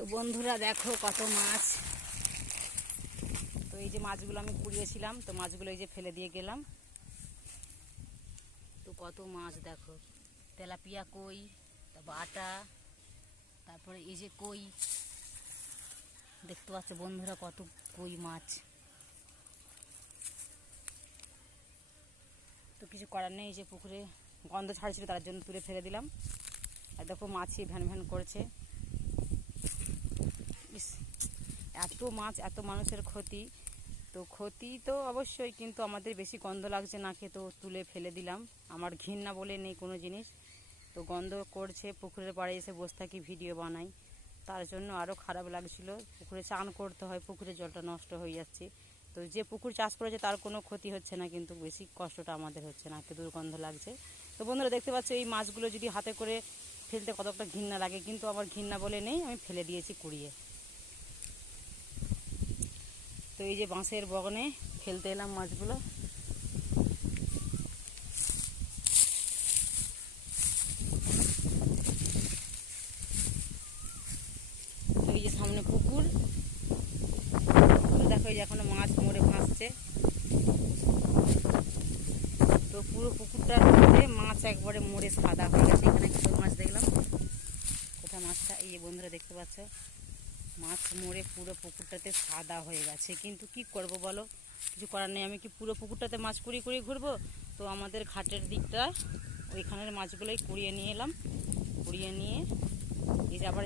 তো বন্ধুরা দেখো কত মাছ। তো এই যে মাছগুলো আমি কুড়িয়েছিলাম, তো মাছগুলো এই যে ফেলে দিয়ে গেলাম। তো কত মাছ দেখো। তেলাপিয়া কই, তারপর আটা, তারপরে এই যে কই। দেখতে পাচ্ছে বন্ধুরা কত কই মাছ। তো কিছু করার নেই যে পুকুরে গন্ধ ছাড়ছিল, তার জন্য তুলে ফেলে দিলাম। আর দেখো মাছি ভ্যান ভ্যান করছে। এত মাছ, এত মানুষের ক্ষতি। তো ক্ষতি তো অবশ্যই, কিন্তু আমাদের বেশি গন্ধ লাগছে নাকে তো তুলে ফেলে দিলাম। আমার ঘৃণা বলে নেই কোনো জিনিস। তো গন্ধ করছে, পুকুরের পাড়ে এসে বসে থাকি, ভিডিও বানাই। তার জন্য আরও খারাপ লাগছিল। পুকুরে চান করতে হয় পুকুরে জলটা নষ্ট হয়ে যাচ্ছে। তো যে পুকুর চাষ করেছে, তার কোনো ক্ষতি হচ্ছে না, কিন্তু বেশি কষ্টটা আমাদের হচ্ছে না নাকে দুর্গন্ধ লাগছে। তো বন্ধুরা, দেখতে পাচ্ছ, এই মাছগুলো যদি হাতে করে ফেলতে কতটা ঘৃণা লাগে, কিন্তু আমার ঘৃণা বলে নেই, আমি ফেলে দিয়েছি কুড়িয়ে। তো এই যে বাঁশের বগনে ফেলতে এলাম মাছগুলো। তো এই যে সামনে পুকুর। দেখো এই যে এখনও মাছ মরে ভাসছে। তো পুরো পুকুরটার মধ্যে মাছ একবারে মরে সাদা হয়ে গেছে। এখানে ছোট মাছ দেখলাম। কোথায় মাছটা? এই বন্ধুরা দেখতে পাচ্ছ। মাছ মরে পুরো পুকুরটাতে সাদা হয়ে গেছে। কিন্তু কি করব বলো? কিছু করার নেই। আমি কি পুরো পুকুরটাতে মাছ কুড়িয়ে কুড়িয়ে ঘুরবো? তো আমাদের ঘাটের দিকটা ওইখানের মাছগুলোই কুড়িয়ে নিয়ে এলাম। কুড়িয়ে নিয়ে এই যে আবার